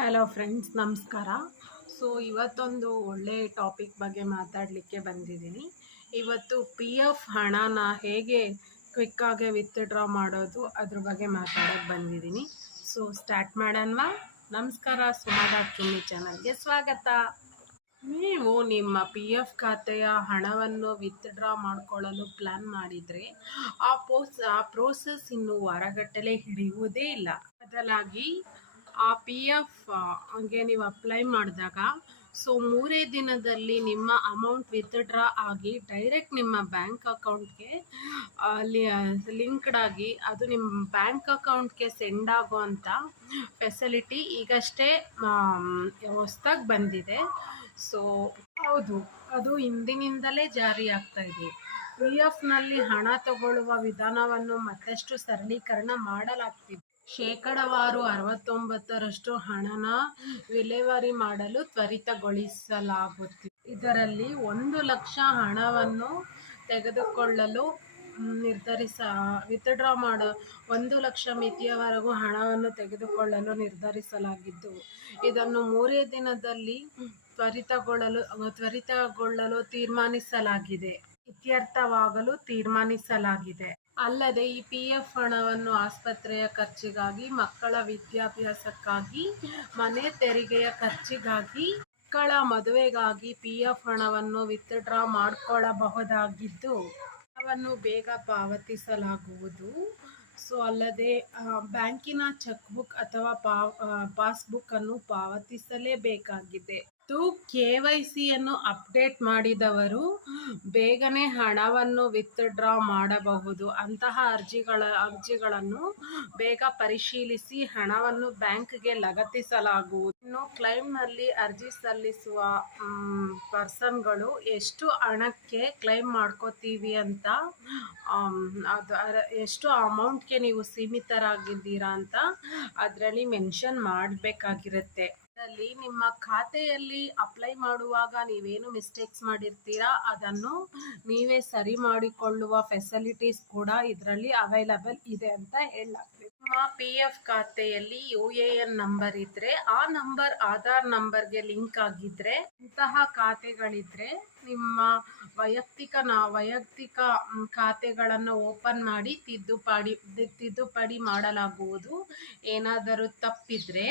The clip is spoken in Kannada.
ಹಲೋ ಫ್ರೆಂಡ್ಸ್, ನಮಸ್ಕಾರ. ಇವತ್ತೊಂದು ಒಳ್ಳೆ ಟಾಪಿಕ್ ಬಗ್ಗೆ ಮಾತಾಡಲಿಕ್ಕೆ ಬಂದಿದ್ದೀನಿ. ಇವತ್ತು ಪಿ ಎಫ್ ಹಣನ ಹೇಗೆ ಕ್ವಿಕ್ಕಾಗಿ ವಿತ್ಡ್ರಾ ಮಾಡೋದು ಅದ್ರ ಬಗ್ಗೆ ಮಾತಾಡೋಕ್ಕೆ ಬಂದಿದ್ದೀನಿ. ಸ್ಟಾರ್ಟ್ ಮಾಡೋಣವಾ? ನಮಸ್ಕಾರ, ಸುಮಾ ಚುಮ್ಮಿ ಚಾನಲ್ಗೆ ಸ್ವಾಗತ. ನೀವು ನಿಮ್ಮ ಪಿ ಎಫ್ ಖಾತೆಯ ಹಣವನ್ನು ವಿತ್ಡ್ರಾ ಮಾಡಿಕೊಳ್ಳಲು ಪ್ಲ್ಯಾನ್ ಮಾಡಿದರೆ ಆ ಪ್ರೋಸೆಸ್ ಇನ್ನು ವಾರಗಟ್ಟಲೆ ಹಿಡಿಯುವುದೇ ಇಲ್ಲ. ಬದಲಾಗಿ ಆ ಪಿ ಎಫ್ಗೆ ನೀವು ಅಪ್ಲೈ ಮಾಡಿದಾಗ 3 ದಿನದಲ್ಲಿ ನಿಮ್ಮ ಅಮೌಂಟ್ ವಿತ್ಡ್ರಾ ಆಗಿ ಡೈರೆಕ್ಟ್ ನಿಮ್ಮ ಬ್ಯಾಂಕ್ ಅಕೌಂಟ್ಗೆ ಲಿಂಕ್ಡ್ ಆಗಿ ಅದು ನಿಮ್ಮ ಬ್ಯಾಂಕ್ ಅಕೌಂಟ್ಗೆ ಸೆಂಡ್ ಆಗುವಂಥ ಫೆಸಿಲಿಟಿ ಈಗಷ್ಟೇ ಹೊಸ್ದಾಗಿ ಬಂದಿದೆ. ಹೌದು, ಅದು ಇಂದಿನಿಂದಲೇ ಜಾರಿ ಆಗ್ತಾ ಇದೆ. ಪಿ ಎಫ್ನಲ್ಲಿ ಹಣ ತಗೊಳ್ಳುವ ವಿಧಾನವನ್ನು ಮತ್ತಷ್ಟು ಸರಳೀಕರಣ ಮಾಡಲಾಗ್ತಿದೆ. ಶೇಕಡಾವಾರು 69% ಹಣನ ವಿಲೇವಾರಿ ಮಾಡಲು ತ್ವರಿತಗೊಳಿಸಲಾಗುತ್ತಿದೆ. ಇದರಲ್ಲಿ 1 ಲಕ್ಷ ಹಣವನ್ನು ತೆಗೆದುಕೊಳ್ಳಲು ವಿತ್ಡ್ರಾ ಮಾಡೋ 1 ಲಕ್ಷ ಮಿತಿಯವರೆಗೂ ಹಣವನ್ನು ತೆಗೆದುಕೊಳ್ಳಲು ನಿರ್ಧರಿಸಲಾಗಿದ್ದು, ಇದನ್ನು 3 ದಿನದಲ್ಲಿ ತ್ವರಿತಗೊಳ್ಳಲು ಇತ್ಯರ್ಥವಾಗಲು ತೀರ್ಮಾನಿಸಲಾಗಿದೆ. ಅಲ್ಲದೆ ಈ ಪಿ ಎಫ್ ಹಣವನ್ನು ಆಸ್ಪತ್ರೆಯ ಖರ್ಚಿಗಾಗಿ, ಮಕ್ಕಳ ವಿದ್ಯಾಭ್ಯಾಸಕ್ಕಾಗಿ, ಮನೆ ತೆರಿಗೆಯ ಖರ್ಚಿಗಾಗಿ, ಮಕ್ಕಳ ಮದುವೆಗಾಗಿ ಪಿ ಎಫ್ ಹಣವನ್ನು ವಿತ್ಡ್ರಾ ಮಾಡಿಕೊಳ್ಳಬಹುದಾಗಿದ್ದು, ಹಣವನ್ನು ಬೇಗ ಪಾವತಿಸಲಾಗುವುದು. ಅಲ್ಲದೆ ಬ್ಯಾಂಕಿನ ಚೆಕ್ ಬುಕ್ ಅಥವಾ ಪಾಸ್ಬುಕ್ ಅನ್ನು ಪಾವತಿಸಲೇಬೇಕಾಗಿದೆ. KYCಯನ್ನು ಅಪ್ಡೇಟ್ ಮಾಡಿದವರು ಬೇಗನೆ ಹಣವನ್ನು ವಿತ್ಡ್ರಾ ಮಾಡಬಹುದು. ಅಂತಹ ಅರ್ಜಿಗಳನ್ನು ಬೇಗ ಪರಿಶೀಲಿಸಿ ಹಣವನ್ನು ಬ್ಯಾಂಕ್ಗೆ ಲಗತ್ತಿಸಲಾಗುವುದು. ಇನ್ನು ಕ್ಲೈಮ್ನಲ್ಲಿ ಅರ್ಜಿ ಸಲ್ಲಿಸುವ ಪರ್ಸನ್ಗಳು ಎಷ್ಟು ಹಣಕ್ಕೆ ಕ್ಲೈಮ್ ಮಾಡ್ಕೋತೀವಿ ಅಂತ, ಎಷ್ಟು ಅಮೌಂಟ್ಗೆ ನೀವು ಸೀಮಿತರಾಗಿದ್ದೀರಾ ಅಂತ ಅದರಲ್ಲಿ ಮೆನ್ಷನ್ ಮಾಡಬೇಕಾಗಿರುತ್ತೆ. ನಿಮ್ಮ ಖಾತೆಯಲ್ಲಿ ಅಪ್ಲೈ ಮಾಡುವಾಗ ನೀವೇನು ಮಿಸ್ಟೇಕ್ಸ್ ಮಾಡಿರ್ತೀರಾ ಅದನ್ನು ನೀವೇ ಸರಿ ಮಾಡಿಕೊಳ್ಳುವ ಫೆಸಿಲಿಟೀಸ್ ಕೂಡ ಇದರಲ್ಲಿ ಅವೈಲಬಲ್ ಇದೆ ಅಂತ ಹೇಳಲಾಗ್ತದೆ. ನಿಮ್ಮ ಪಿ ಎಫ್ ಖಾತೆಯಲ್ಲಿ UAN ನಂಬರ್ ಇದ್ರೆ, ಆ ನಂಬರ್ ಆಧಾರ್ ನಂಬರ್ಗೆ ಲಿಂಕ್ ಆಗಿದ್ರೆ, ಇಂತಹ ಖಾತೆಗಳಿದ್ರೆ ನಿಮ್ಮ ವೈಯಕ್ತಿಕ ಖಾತೆಗಳನ್ನು ಓಪನ್ ಮಾಡಿ ತಿದ್ದುಪಡಿ ಮಾಡಲಾಗುವುದು. ಏನಾದರೂ ತಪ್ಪಿದ್ರೆ